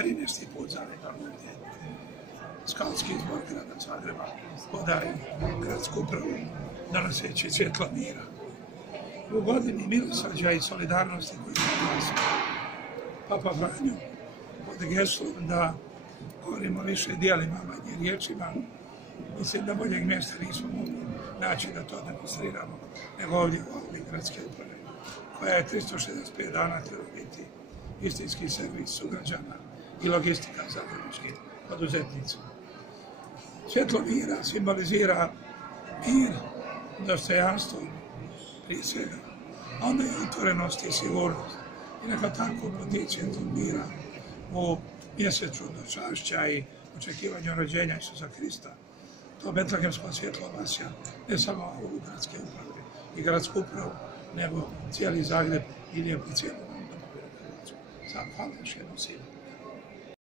13. put za redom ovdje. Skautski zbor grada Zagreba podaje gradsku upravu donoseći svjetlo mira. U godini milosrđa i solidarnosti koji se odnosi Papa Franjo pod geslom da govorimo više dijelima, manje riječima. Mislim da boljeg mjesta nismo mogli naći da to demonstriramo nego ovdje u auli gradske uprave, koja je 365 dana treba biti istinski servis sugrađana i logistika zagrebačkih poduzetnica. Svjetlo mira simbolizira mir, dostojanstvo prije svega, a onda je otvorenost i sigurnost. I neka tako potiče do mira u mjesecu dočašća i očekivanju rođenja Isusa Krista. To betlehemsko svjetlo obasja ne samo u gradske uprave i gradsku upravu, nego cijeli Zagreb i lijepo cijelu nam domovinu Hrvatsku. Sam hvala još jednom svima.